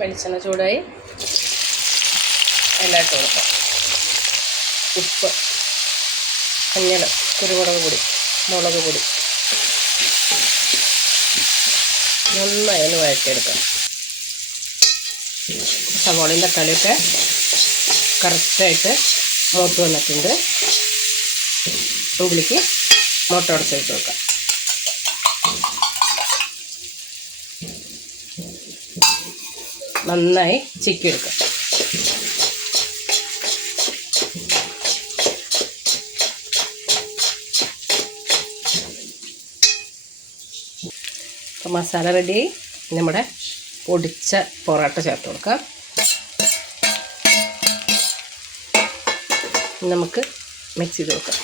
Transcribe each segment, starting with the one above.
വെളിച്ചെണ്ണ ചൂടായി എല്ലാം ഇട്ട് കൊടുക്കാം. ഉപ്പ്, മഞ്ഞൾ, കുരുമുളക് പൊടി, മുളക് പൊടി നന്നായി ഒന്ന് വഴറ്റിയെടുക്കാം. സവാളയും തക്കാളിയൊക്കെ കറക്റ്റായിട്ട് മൂത്ത് വന്നിട്ടുണ്ട്. ഇതിലേക്ക് മുട്ട ഉടച്ചിട്ട് വെക്കാം. നന്നായി ചിക്കിയെടുക്കാം. അപ്പോൾ മസാല റെഡിയായി. നമ്മുടെ പൊടിച്ച പൊറോട്ട ചേർത്ത് കൊടുക്കാം. നമുക്ക് മിക്സ് ചെയ്ത് കൊടുക്കാം.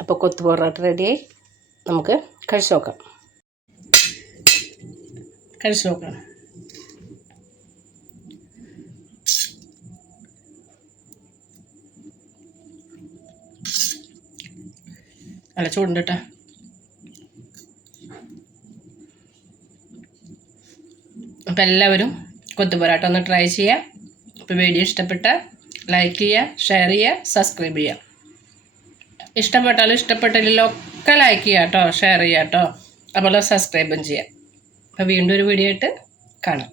അപ്പോൾ കൊത്തു പൊറോട്ട റെഡിയായി. നമുക്ക് കഴിച്ച് നോക്കാം. നല്ല ചൂടുണ്ട് കേട്ടോ. അപ്പോൾ എല്ലാവരും കൊത്തു പൊറോട്ട ഒന്ന് ട്രൈ ചെയ്യുക. അപ്പോൾ വീഡിയോ ഇഷ്ടപ്പെട്ടാൽ ലൈക്ക് ചെയ്യുക, ഷെയർ ചെയ്യുക, സബ്സ്ക്രൈബ് ചെയ്യുക. ഇഷ്ടപ്പെട്ടാലും ഇഷ്ടപ്പെട്ടില്ലല്ലോ ഒക്കെ ലൈക്ക് ചെയ്യുക കേട്ടോ, ഷെയർ ചെയ്യുക കേട്ടോ, അതുപോലെ സബ്സ്ക്രൈബും ചെയ്യാം. അപ്പോൾ വീണ്ടും ഒരു വീഡിയോ ആയിട്ട് കാണാം.